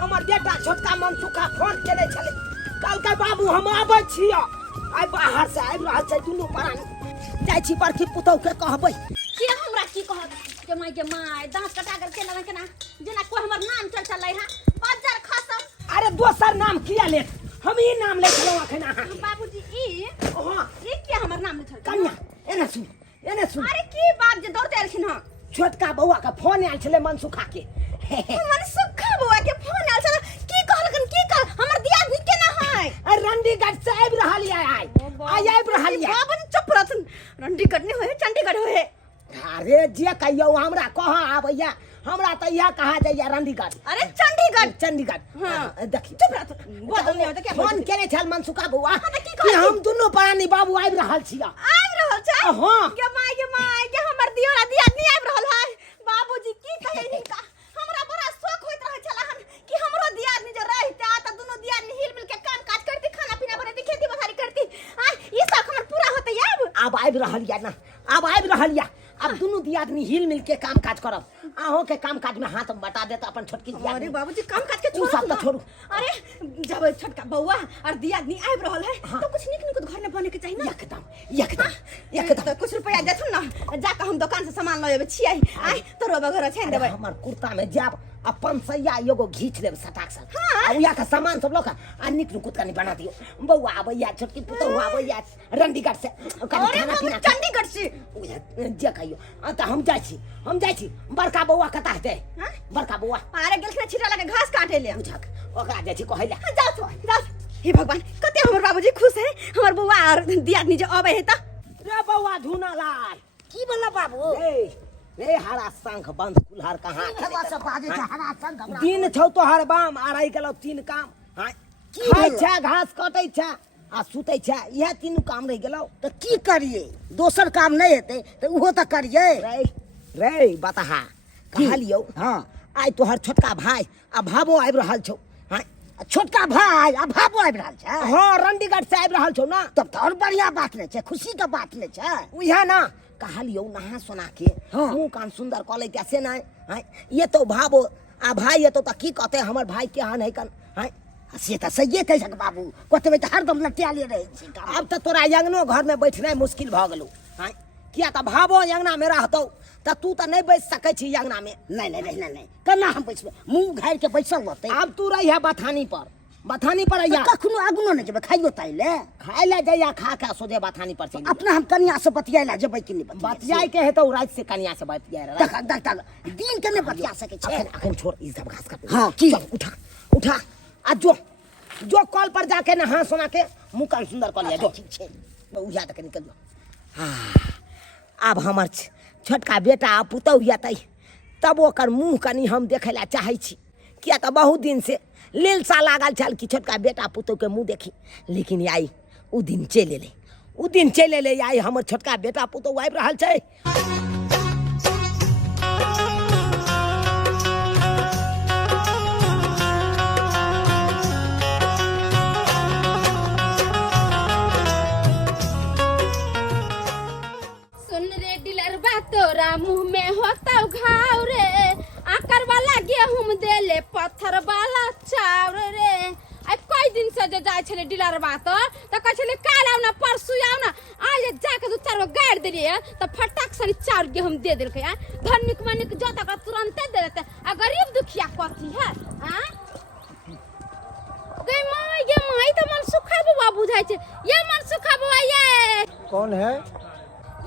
हमर बेटा छोटका मनसुखा फोन केले छले कल के बाबू हम आबै छियै आइ बाहर से आबि रहल छै दुनू प्राणी जाइ छी बड़की पुतौ के कहबै के हमरा की कहत के माय दांत कटा कर केना केना जेना कोई हमर नाम चल चलै है बाजार खसम अरे दोसर नाम किया ले हम ई नाम ले छलौ अखन अहाँ बाबूजी ई हां ई के हमर नाम ले छल कन्या एने सुन अरे की बात जे दौड़ते आलखिन ह छोटका बौआ के फोन आयल छले मनसुखा के मनसुखा बौआ के फोन आयल छल की कहलकन की कह हमर दियाद नी केना है अरे रंडीगढ़ से आबि रहल ये आई आबि रहल ये बाबूजी चुप रहथुन रंडीगढ़ नहीं होए चंडीगढ़ होए अरे जे कहियो हमरा कह आबैया हमरा त इहा कहा जाइया रंडीगढ़ अरे चंडीगढ़ हां देखी चुप रहथुन बोल नहीं होते क्या फोन केने छल मनसुखा बौआ कि हम दुनू प्राणी बाबू आबि रहल छियै हां के माय के हमर दियोरा दियाद नहीं आबि रहल है बाबूजी की कहे इनका हमरा बड़ा शौक होइत रहे छलहन कि हमरो दियाद नहीं जे रहता त दुनू दियाद नहीं हिल मिल के काम काज करती खाना पीना बनाती खेती बसारी करती आ ई शौक हमर पूरा होतै अब आबि रहल या ना अब आबि रहल या अब दुनू दियादनी हिल मिल के काम काज करब आहो के काम काज में हाथ बटा देता अपन छोटकी दियादनी अरे बाबूजी काम काज के छोड़ू अरे जब छोटका बौआ और दियादनी आबि रहल है तो कुछ निक घर में बने के चाहिए ना एकदम तो कुछ रुपया देथुन ना जाके हम दुकान से सामान ल लेबे छियै आइ तोरो बगर छेन देबै हमर कुर्ता में जाब अपन सैया एगो घीच लेब सटाक से आ उया का सामान सब लोग आ निक नुकुत कनी बना दियो बौआ आबैया छोटकी पुतौ आबैया रंडीगढ़ से खाना पीना चंडीगढ़ से जे कहियो त हम जाइ छी बड़का बौआ कता हेतै बड़का बौआ अरे गेलखिन छिटा लगे घास काटे ले बुझक ओकरा जाइ छी कहैला जाओ हे भगवान कते हमर बाबूजी खुश है हमर बौआ और दियादनी जे आबै है त रे बौआ धुना लाल की बोला बाबू रे हरा शंख बंद कुल्हार कहाँ हरा शंख दिन छौ तोहर बाम आराई गेलौ तीन काम खाइ छै घास कटै छै आ सुतै छै इहे तीनू काम रहि गेलौ तो की करिए दोसर काम नहीं हेते तो उहो तो करिए रे बताहा कहलियौ हाँ आइ तोहर छोटका भाई आ भाबो आबि रहल छौ छोटका भाई आ भाबो आबि रहल छै हाँ रंडीगढ़ से आबि रहल छौ ना तब तो और बढ़िया बात ले छै खुशी के बात ले छै उहे ना कहलियौ नहा सोना के मुंह कान सुंदर क ले कैसे नहीं ये तो भाबो आ भाई ये तो की कहते हमर भाई केहन है कन से तो सही कह सक बाबू कतबे तो हरदम लटियाले रहे छी अब तो तोरा अंगनो घर में बैठनाइ मुश्किल भ गेलौ किया त भाबो अंगना में रहतौ त तू त नहीं बैठ सकै छी अंगना में नहीं केना हम बैठबे मुंह घेर के बैसल रहते अब तू रहिया बथानी पर आइया कखनो आगुनो नहीं जेबे खाइयो ताइले खाइ ले जाइया खा के सोझे बथानी पर चली अपना हम कनिया से बतियाइला जेबै कि नहीं बतियाइ के हेतौ रात से कनिया से बतियाइ रह तक दिन के नहीं बतिया सके छै अखन छोड़ ई सब घास काट हां की उठा आ जो कॉल पर जाके नहा सोना के मुंह कान सुंदर कर लिया जो ठीक छै उठा तक निकल जो अब हमर छोटका बेटा आ पुतौ हिया तब ओकर मुंह कनी हम देखे ला चाहे छी किया त बहुत दिन से लेलसा लागल छल कि छोटका बेटा पुतौ के मुंह देखी लेकिन आई उ दिन चले ले आई हमर छोटका बेटा पुतौ आबि रहल छै तोरा मुंह में होता घाव रे आकर वाला गेहूं देले पत्थर वाला चाउर रे आई कई दिन से जे जाय छले डीलर बात त कह छले काल आउ ना परसू आउ ना आज जाके दू चार गो गाड़ देलिए त फटाक से चाउर गेहूं दे देलकै धनिक मनिक जो तक तुरंत दे देते आ गरीब दुखिया कथी है गे माई त मनसुखा बुआ बुझाय छै ये मनसुखा बुआ ये कौन है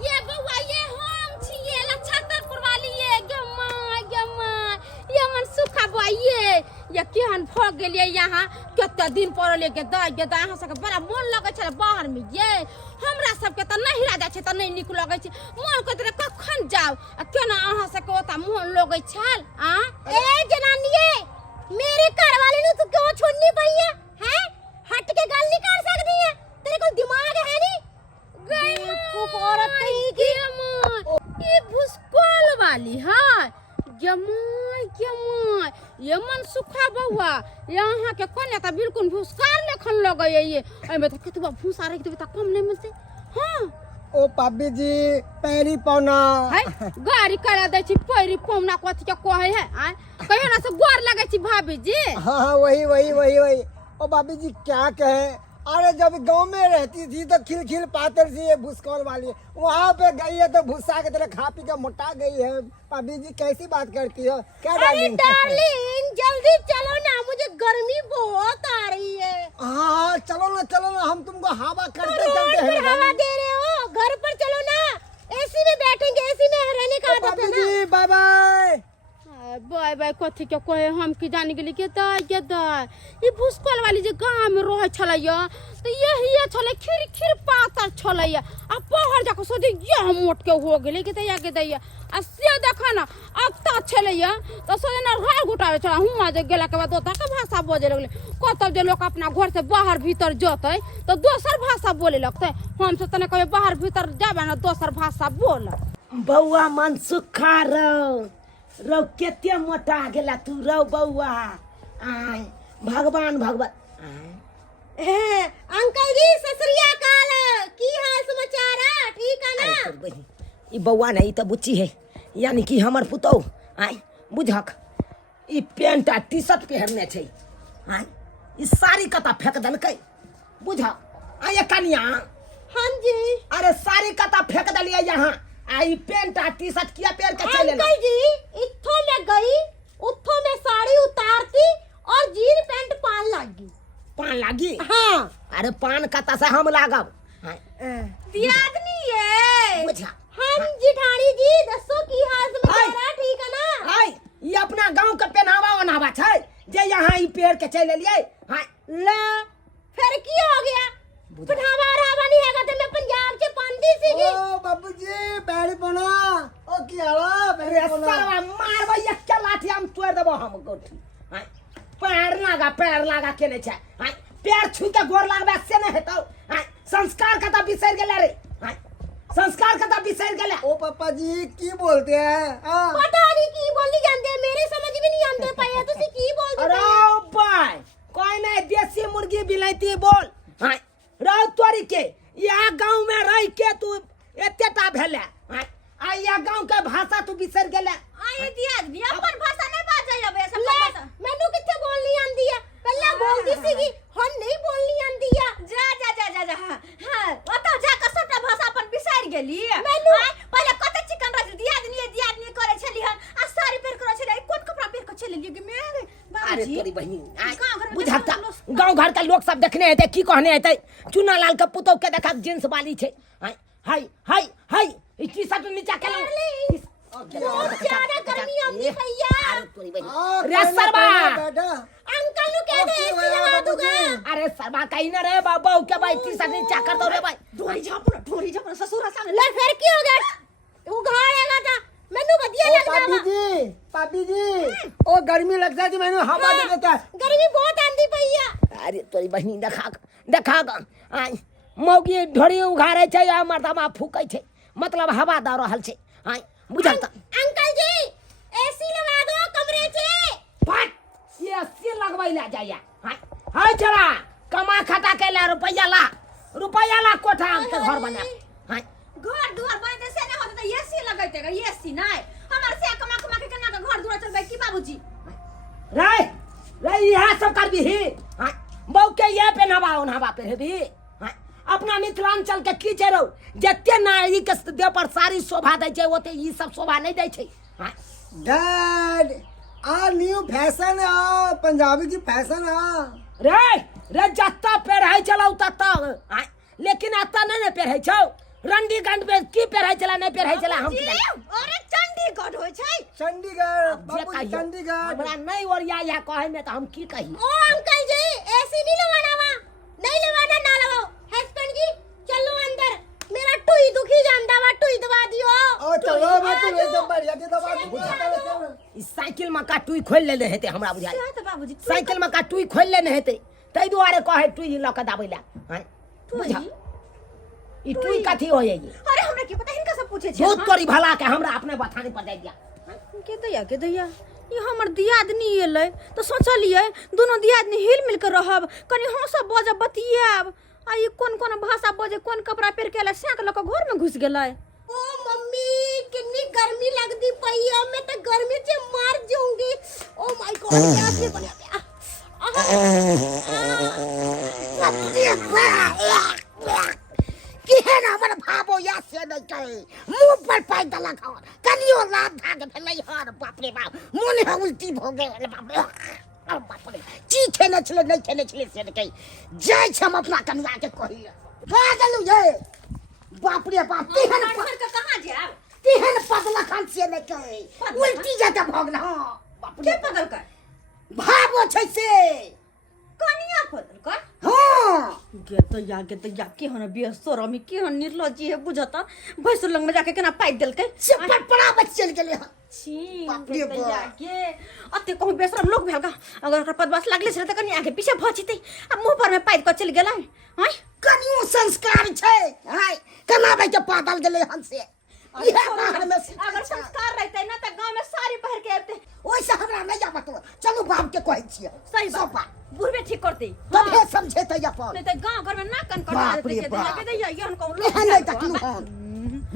ये बुआ ये हम छिए लछतरपुर वाली ये मनसुखा बुआ ये केहन भ गेलिए यहाँ कते दिन पड़ले के दा अहाँ सबके बड़ा मन लगे छै बाहर में ये हमरा सबके त नहीं राजा छै त नहीं निक लगे छै मन कहत रे कखन जाओ केना अहाँ सबके ओता मन लगे छल ए जनानिए मेरे घर वाले ने तू क्यों छोड़नी पड़ी है हट के गल नहीं कर सकती है तेरे को दिमाग है नहीं गई खूब औरत की ये भुसकोल वाली है जमाई ये मनसुखा बउआ यहाँ के कोने त बिल्कुल भुसकार लेखन लगे ये एमे त कतबा भूसा रख देबे त कम नहीं मिलते हां ओ पापी जी पैरी पौना है गाड़ी करा दे छी पैरी पोमना कथि के कहे है आ कहियो ना से गोर लगे छी भाभी जी। हाँ वही। ओ पापी जी क्या कहे, अरे जब गांव में रहती थी तो खिल पातर सी ये भूसकौल वाली, वहाँ पे गई है तो भूसा की तरह खा पी के मोटा गई है। पापी जी कैसी बात करती हो, क्या अरे डार्लिंग जल्दी चलो ना, मुझे गर्मी बहुत आ रही है। हाँ चलो ना, हम तुमको हवा करते चलते हैं। हवा दे रहे हो, घर पर चलो ना, एसी में बैठेंगे, एसी में रहने का आदत है ना। बाय बाय बाय बाय कथी के कहे, हम की जाने गेली के दाय ई भूसकल वाली जे गांव में रहे छलैया तो यही छले खिर पातर छलैया आ पहर जाके सोचे ये हम मोट के हो गेले के दैया आ से देखा ना अब ता छलैया तो सोचे ना राय गुटावे छला हुआ जे गेला के बाद ओता के भाषा बोले लगले। कतब जे लोग अपना घर से बाहर भीतर जतै तो दोसर भाषा बोले लगतै, हम से तने कहे बाहर भीतर जाबे ना दोसर भाषा बोल। बउआ मन सुखा रौ केते मोटा गेला तू रौ बउआ। आय भगवान अंकल जी ससुरिया काल की हाल समाचार है, ठीक है ना? ई बउआ नहीं तो बुच्ची है, यानी कि हमर पुतौ आय बुझक ई पेंट आ टी शर्ट पहनने छै, आय ई साड़ी कता फेंक देलकै बुझक। आय कनिया हाँ जी। अरे साड़ी कता फेंक देलिए यहाँ, आई पेंट आ टी शर्ट किया पहन के चले अंकल जी इत्थों में गई उत्थों में साड़ी उतारती और जीन पैंट पान लागी। हाँ अरे पान कता से हम लागब दियादनी है बुझा। हम जिठानी जी दसो की हाल समाचार है, ठीक है ना? हाय ये अपना गांव के पहनावा ओनावा छै जे यहाँ ई पेड़ के चले लिए। हाय ला फिर की हो गया, पठावा रावा नहीं हैगा ते मैं पंजाब से पांदी सीगी। ओ बाबू जी पैरी पौना ओ की हाला पैरी पौना सरवा मारबा एक के लाठी हम तोड़ देबो हम गोठी। हाय पैर लागा के नै छै, हाय पैर छू के गोर लागबा से नै हेतौ। हाय संस्कार कता बिसर गेला रे, हाय संस्कार कता बिसर गेला। ओ पापा जी की बोलते हैं? पता नहीं की बोलनी जानते, मेरे समझ में नहीं आंदे पाया तुसी की बोलते। अरे भाई कोई नहीं देसी मुर्गी बिलाइती बोल। हाय रह तोरी के या गांव में रह के तू एतेटा भेले, आ या गांव के भाषा तू बिसर गेले। आई दियादनी अपन भाषा नहीं बाजै अब ऐसा भाषा मेनू किथे बोलनी आंदी है, पहले बोलती सीगी हम नहीं बोलनी आंदी है। जा हां ओता जा के सबटा भाषा अपन बिसर गेली। पहले कते चिकन रह दियादनी करे छली हन आ साड़ी पेर करे छली, कोन कपड़ा पेर के चले लिए मैं अरे बाबूजी। तोरी बहिनी बुझाता गांव घर के लोग सब देखने हेते की कहने हेते, चुना लाल के पुतौ के देखा जींस वाली छै। हाय ई टी शर्ट नीचा के ज्यादा गर्मी आती भैया। अरे तोरी बहिनी रे सरबा अंकल नु कह दे एसी लगा दूंगा। अरे सरबा कहीं ना रे बाबा के भाई टी शर्ट नीचा कर दो रे भाई। ढोरी झापड़ ससुर सामने ले फिर की हो गया उघाड़ेगा था मेनू बदिया लग पापी जी ओ गर्मी लगता है मैंने हवा दे देता है। गर्मी बहुत आंधी भैया। अरे तोरी बहिनी देखा आय मौगी ढोरी उघारे छै आ मर्दमा फूकै छै, मतलब हवा द रहल छै। आय बुझत अंकल जी एसी लगा दो कमरे से। फट ये एसी लगबै ला जाया। हाय चला कमा खटा के ला रुपया ला कोठा के घर बना। हाय घर दुआर बने से ना होता एसी लगाइते गा, एसी नहीं हमर से कमा के केना के घर दुआर चलबै की बाबूजी। रे यह सब कर भी। हाय बौ के ये पहनावा ओनावा पहनबी। हाय अपना मिथिलांचल के की छै रौ जते नारी के देह पर साड़ी शोभा दै छै ओते ई सब शोभा नहीं दै छै। हाय डैड आ न्यू फैशन है, पंजाबी की फैशन है। रे जत्ता पहराई चलाऊ तत्ता, लेकिन आता नहीं पहराई छौ। रंडीगढ़ में की पहराई चला नहीं पहराई चला हम अरे चंडीगढ़ होय छै। चंडीगढ़ बाबू चंडीगढ़ हमरा नहीं और या कहे में तो हम की कही। ओ अंकल जी एसी नहीं लगाना ना लगाओ। हस्बैंड जी चलो अंदर, मेरा टुई दुखी जानदा वा टुई दबा दियो। ओ चलो मैं तो एकदम बढ़िया के दबा दूं। इस साइकिल में का टुई खोल लेले हेते हमरा बुझाई। तो बाबूजी साइकिल में का टुई खोल लेने हेते तै दुआरे कहे टुई ल के दाबैला। हां बुझा ई टुई कथी होय ये? अरे हमरा की पता, इनका सब पूछे छै। बहुत तोरी भला के हमरा अपने बथानी पर दे दिया। के दैया ये हमर दियादनी एलै तो सोचलिए दोनों दियादनी हिल मिल के रहब, कनी हम सब बजब बतियाब आ ये कौन भाषा बोझे कौन कपड़ा पहन के सेंक लोग घर में घुस गेलै। ओ मम्मी कितनी गर्मी लगती पई है, मैं तो गर्मी से मर जाऊंगी। ओ माय गॉड क्या से बना दिया। की है ना हमर भाबो या से नहीं कहे मुंह पर पाई दला खाओ कनियो लात धागे फैलै हर बाप रे बाप मुंह है उल्टी भ गेल बाप रे की खेने छले नहीं खेने छले से कही जाय छ हम अपना कन्या के कही भागलु ये बाप रे बाप केहन के कहां जाब केहन पगला खान से नहीं कहे उल्टी जाता भगना हां बाप रे पगल कर भाबो छै से कनिया पगल कर हां गे तो या के हन बेसर हम के हन निर्लज्जी है बुझता भैंसुर लंग में जाके केना पाइ देलकै से पटपड़ा बच चल गेले छी बाप रे बाप। के अते कहूं बेसरम लोग भेलगा अगर ओकर पदवास लागले छले त कनी आगे पीछे भचितै आ मुंह पर में पाइ क चल गेलै हाय कनियो संस्कार छै हाय केना भाई के पागल गेले हन से इहे बाहर में अगर संस्कार रहते ना त गांव में साड़ी पहन के आते ओइसे हमरा नहीं आबत चलू बाप के कहै छियै सही बात बुढ़बे ठीक करते तबे समझे त अपन नहीं त गांव घर में ना कन बाप कर रे देते बाप। के दे यहन कहूं एहन नहीं तकलू हन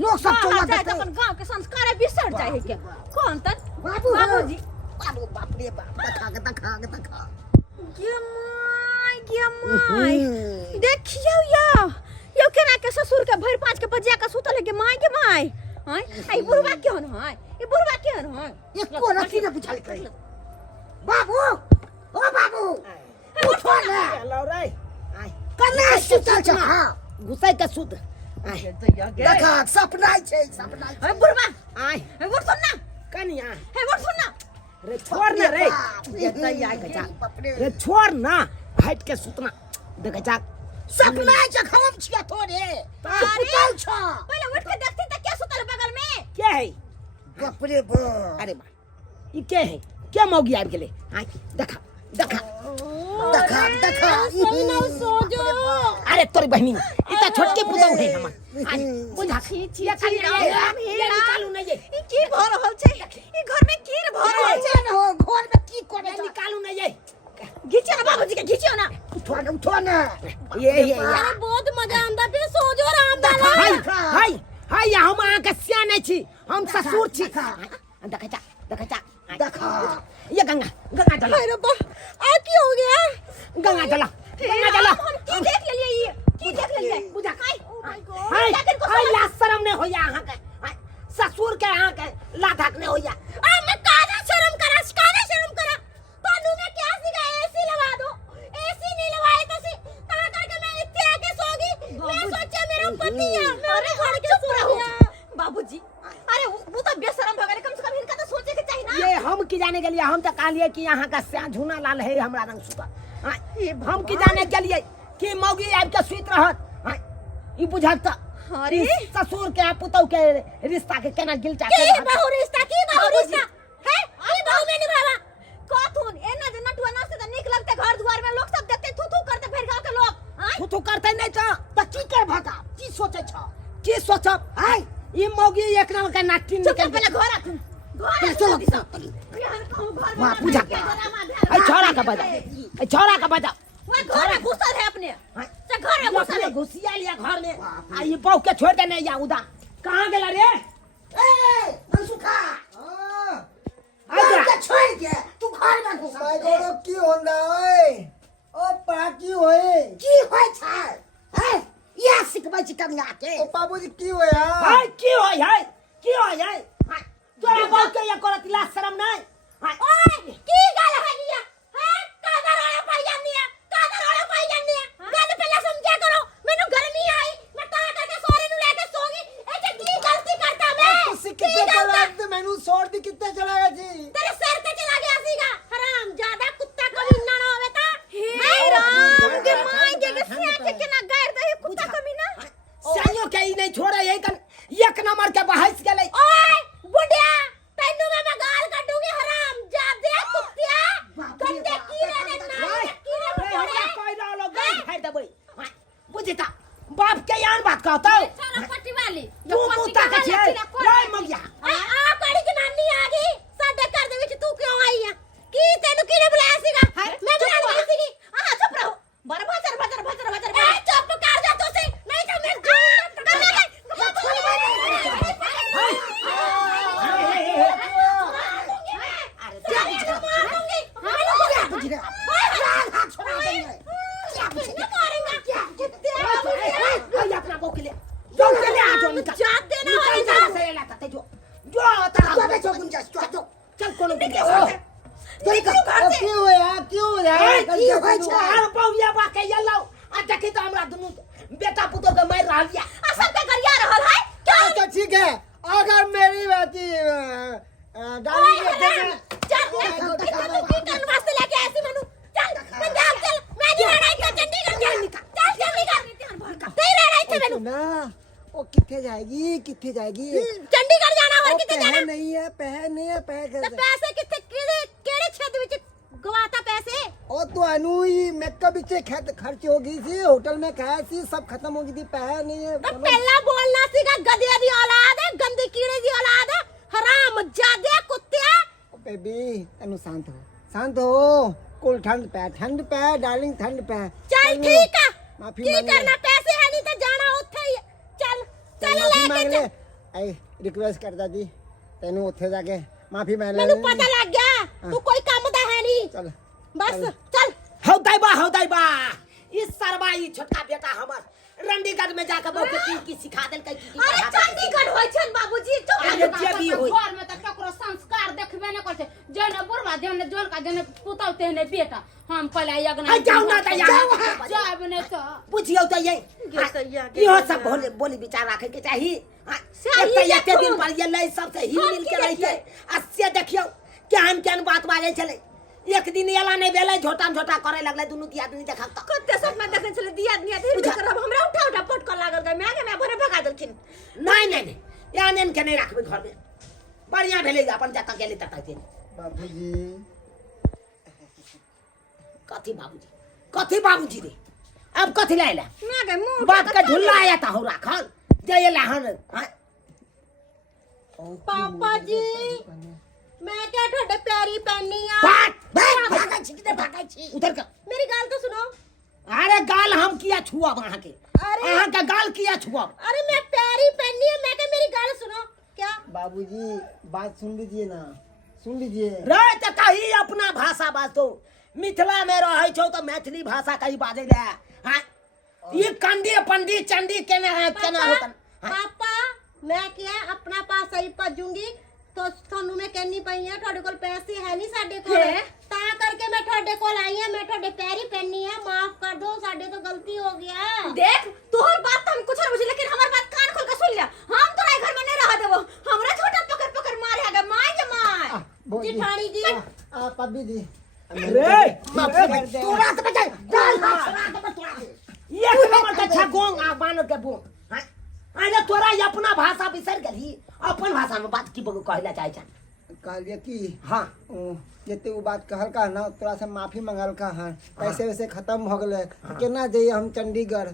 लोग सब तो टोला जाए देते अपन गांव के संस्कार है बिसर जाए है के कौन तन बाबू बाबूजी बाबू बाप रे बाप देखा ये माय देखियो यो केना के ससुर के भर पांच के बजिया के सुतल के माय हाय आई बुढ़वा क्यों न हाय ये बुढ़वा क्यों न हाय एको रति न बुझाल करी बाबू ओ बाबू उठो ना हेलो रे आय कना सुतल छ हां घुसाई के सुत आय देखा सपना छै ए बुढ़वा आय ए वो सुन ना कनिया ए वो सुन ना रे छोड़ ना रे ये त या गजा रे छोड़ ना हट के सुतना देख जा सपना जखम छिया तोरे सुतल छ पहले उठ के देखती त क्या सुतल बगल में के है बाप रे बाप अरे बा ई के है क्या मौगी आबि गेले आय देखा सोना सोजो अरे तोरी बहनी ई त छोटके पुतौ है हमर आय बुझा छी ये खाली ये निकालू नहीं ये ई की भ रहल छै ई घर में की भ रहल छै न हो घर में की करे ये निकालू नहीं ये घिचियो ना बाबूजी के घिचियो ना उठो ना ये अरे बहुत मजा आंदा पे सोजो राम हाय दाला हाय हाय हम अहाँ के सियाने छी हम ससुर छी देखा जा देखा ये गंगा चला अरे बा आ की हो गया गंगा चला हम की देख लेलिए ये की देख लेलिए बुझा हाय ओ माय गॉड हाय लेकिन को हाय ला शर्म नहीं होया अहाँ के हाय, ससुर के अहाँ के लाठक नहीं होया आ मैं काहे शर्म करा पानू में क्या सिगा एसी लगा दो एसी नहीं लगाए तो कहां करके मैं इत्ते आके सोगी मैं सोचा मेरा पति है मेरे घर के चुप रहो बाबूजी अरे वो तो बेशरम भगले कम से कम इनका तो सोचे के चाहिए ना ये हम की जाने के लिए हम तो कहलिए कि यहाँ का स्या झूना लाल है हमरा रंग सुता हाँ, हम की जाने के लिए कि मौगी आबि के सुत रहत हाँ, ई बुझत अरे ससुर के पुतौ के रिश्ता के केना गिलचा की बहु रिश्ता है आई बहु में निभावा कथुन एना जे नटुआ नाचते त निक लगते घर दुआर में लोग सब देखते थू थू करते फिर गांव के लोग हां थू करते नहीं तो की कर भगा की सोचे छ की सोचब हाय ई मौगी एक नाम का नाटी चुप निकल पहले घर आखुन घर चलो बिहार कहूं घर वाह पूजा ए छोरा का बजा ए छोरा का बजा वो घर घुसल है अपने से घर में घुसल है घुसिया लिया घर में आ ये बहू के छोड़ के नहीं जा उदा कहां गेला रे ए मनसुखा आजा के छोड़ के तू घर में घुस माय गॉड की होंदा ओए ओ पा की होए की होय छै है या सिखबै छी कन्या के ओ बाबूजी की होया हाय की होय हाय हाय तोरा बहू के ये करत ला शर्म नहीं हाय ओए की गाल है लिया हैं कादर वाला पाइया निया गाल पहले समझा करो मेनू गर्मी आई मैं ता करके सोरे नु लेके सोगी ऐसे की गलती करता मैं तुसी कितने चला दे मैनू छोड़ दी कितने चलाएगा जी तेरे सर पे चला गया सीगा हराम ज्यादा कुत्ता कमीना ना होवे ता हे राम के माई के सिया के ना गायर दे कुत्ता कमीना साइयो के ई नहीं छोड़े यही कन एक नंबर के बहस गेलै ओए बुढ़िया तैनू मैं गाल काटूंगी हराम जादे कुत्तिया क्या पूछे न मारेगा क्या ये अपना बहू के लिए जो के लिए आ जो निकल जात देना निकल होगा जा से लाता ते जो तारा जो बेचो गुंजाइश जो चल कोनो गुंजाइश कोई कर क्यों है की होय छै आर बहुया बा के येलो आ देखि त हमरा दुनु बेटा पुतो के मार रहलिया आ सब के गरिया रहल है क्या तो ठीक है अगर मेरी बेटी डाली के खेत चल इतना तू की करने वास्ते लेके ऐसी मनु चल पंजाब चल मैं नहीं रहना है चंडीगढ़ चल चंडीगढ़ तेरे रहना है मनु ना वो किथे जाएगी चंडीगढ़ जाना और किथे जाना पैसे नहीं है तो पैसे किथे केड़े छेद विच गवाता पैसे ओ तो अनुई मेकअप से खर्च हो गई थी होटल में खाया थी सब खत्म हो गई थी पैसे नहीं है तो पहला बोलना सीगा गधे दी औलाद है गंदी कीड़े दी औलाद है हराम जादे कुत्ते बेबी अनु शांत हो कुल ठंड पे डार्लिंग ठंड पे चल ठीक है माफी की मांग ले। करना पैसे है नहीं तो जाना उठे ही चल चल माफी मांग लेके ले चल आई रिक्वेस्ट करता दी तेनू उठे जाके माफी मांग ले मैनू पता लग गया तू कोई काम दा है नहीं चल बस चल हौ दैबा इस सरवा ई छोटका बेटा हमर रंडीगढ़ में जाके बहु की सिखा देल की अरे चंडीगढ़ होय छै बाबूजी अरे जेबी होय। घर में त ककरो संस्कार देखबे न करछे जने बुढ़वा जने जोन का जने पुतौ तेने बेटा हम पहले यज्ञ है जाऊ ना त यहाँ जाब ने तो पूछियो त यही इहो सब बोली विचार रखे के चाहिए एते दिन पर ये लै सब से हिल मिल के रहिए आ देखियो केहन बात बाजे चले एक दिन एला नहीं भेलै झोटा करे लगले दुनु दियादनी देखा त कते सब में देखै छले दियादनी धीरे करब हमरा उठा पटक लागल गए मैं भरे भगा देलखिन नहीं यानेन के नहीं रखबे घर में बढ़िया भेलै अपन जता गेली तता के बाबूजी कथी बाबूजी रे अब कथी लायला मैं गए मुंह बाप का ढुल्ला आया था हो राखल जयला हन पापा जी मैं क्या ठोडे प्यारी पहनी आ भागै छी उधर का मेरी गाल तो सुनो अरे गाल हम किया छुआ वहां के अरे वहां का गाल किया छुआ अरे मैं प्यारी पहनी है मैं क्या मेरी गाल सुनो क्या बाबूजी बात सुन लीजिए रे त कही अपना भाषा बातो मिथिला में रहै छौ त मैथिली भाषा कही बाजे ले हां ये कंडी पंडी चंडी केना होतन पापा मैं क्या अपना पास सही पजूंगी तो थानू में कहनी पई है थोड़े कोल पैसे है नहीं साडे को ता करके मैं थोड़े कोल आई है मैं थोड़े पैरी पहनी है माफ कर दो साडे तो गलती हो गया देख तोहर बात हम कुछ नहीं बुझी लेकिन हमार बात कान खोल के सुन ले हम तोरा घर में नहीं रह देबो हमरा छोटा पकड़ मारे आगे माय के माय जिठानी जी पब्बी जी रे तोरा त बजाय डाल एक नंबर का छगोंग आ बानो के बो अरे तोरा अपना भाषा बिसर गली अपन भाषा में बात की बगु कहला चाहे छन कहलिए कि हां जते वो बात कहल का ना तोरा से माफी मंगल का हां पैसे वैसे खत्म हो गले केना जाइए हम चंडीगढ़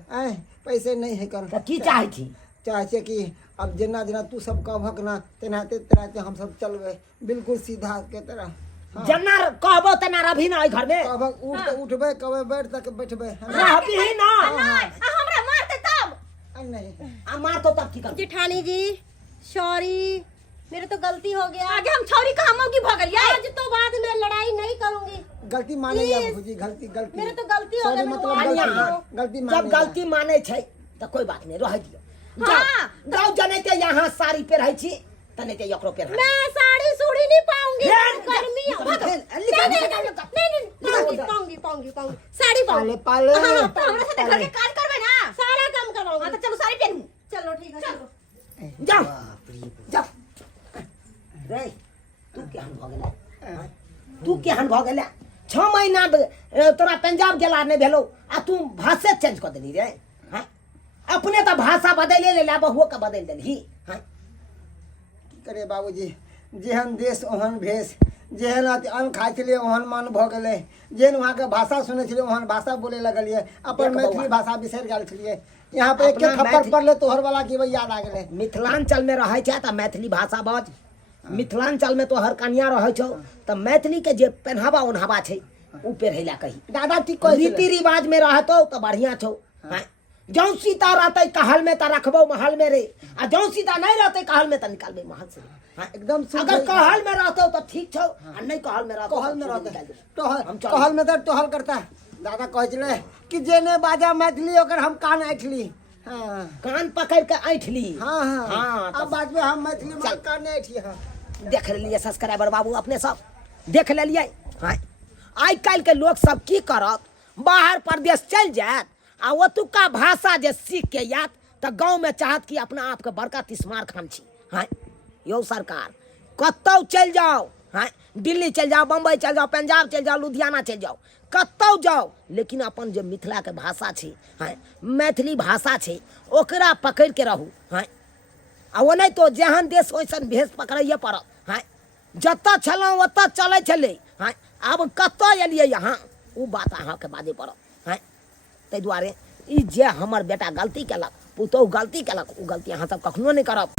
पैसे नहीं है कर त की चाहे छी चाहे कि अब जेना तू सब कहबक ना तेनाते हम सब चलबे बिल्कुल सीधा के तरह जन्ना कहबो तना रभी ना घर में कहबक उठबे कबे बैठ तक बैठबे रभी ना हमरा मारते तब नहीं आ मार तो तब की कर जिठानी जी सॉरी मेरे तो गलती हो गया आगे हम छोरी कहां मौकी भगल आज तो बाद में लड़ाई नहीं करूंगी गलती माने या बाबूजी गलती मेरे तो गलती हो सॉरी गई मतलब गलती माने जब गलती माने छै त कोई बात नहीं रह दियो हाँ। जाओ जने ते यहाँ साड़ी पे रहै छी तने ते एकरो पे रहै मैं साड़ी सूड़ी नहीं पाऊंगी फेर गर्मी निकल, नहीं पाऊंगी साड़ी पाऊंगी पाले हाँ, तो हमरा साथे घर के काम करबे ना सारा काम करवाऊंगी हाँ, तो चलो साड़ी पहनू चलो ठीक है चलो जाओ रे तू केहन भ गेला तू केहन भ गेला 6 महीना तोरा पंजाब गेला नहीं भेलो आ तू भाषा चेंज कर देली रे हां अपने तो भाषा बदले ले बहुओ के बदल देली हां करे बाबूजी जेहन देश ओहन भेष जेहन अन्न खाइ छलिए ओहन मन भ गेलै जेहन वहाँ के भाषा सुनै छलिए ओहन भाषा बोले लगलिए अपन मैथिली भाषा बिसरि गेल छलिए यहाँ पे एक खप्पर पड़ले तोहर वाला की याद आ गेलै मिथिलांचल में रहे छ त मैथिली भाषा बाज मिथिलांचल में तो हर कन्या रहे छौ त मैथिली के जे पहनावा ओनहावा छै उ पेरैला कही दादा ठीक कह रीति रिवाज में रहतो तो बढ़िया छौ हां जौं सीता रहते कहल में त रखबो महल में रे आ जौं सीता नहीं रहते कहल में त निकालबे महल से हां एकदम अगर कहल में रहतो तो ठीक छौ आ नहीं कहल में रहतो कहल में रहता कहल में तो टहल करता है दादा कह छले कि जेने बाजा मैथिली ओकर हम कान ऐठली। हाँ कान पकड़ के ऐठ ली। हाँ हाँ हाँ, अब बाद में हम मैथिली में चल। कान नहीं ऐठी। हाँ देख लेलिए सब्सक्राइबर बाबू अपने सब देख लेलिए। हाँ आइ काल्हि के लोग सब की करत, बाहर प्रदेश चल जात आ ओतुका भाषा जे सीख के यात तो गाँव में चाहत कि अपना आप के बड़का तिस्मार खान छी। हाँ यो सरकार कतौ चल जाओ, हाँ दिल्ली चल जाओ, बम्बई चल जाओ, पंजाब चल जाओ, लुधियाना चल जाओ, कतौ जाओ, लेकिन अपन जे मिथिला के भाषा छै, हाँ मैथिली भाषा छै, ओकरा पकड़ के रहू। हाँ आ वो नहीं तो जेहन देश वैसन भेष पकड़ैए पड़त। हाँ जतऽ छलहुँ ओतऽ चलै छलै। हाँ आब कतऽ एलियै यहाँ ओ बात अहाँके बाजै पड़त। हाँ ताहि दुआरे ई जे हमर बेटा गलती केलक, पुतहु गलती केलक, ओ गलती अहाँ सब कखनो नहि करब।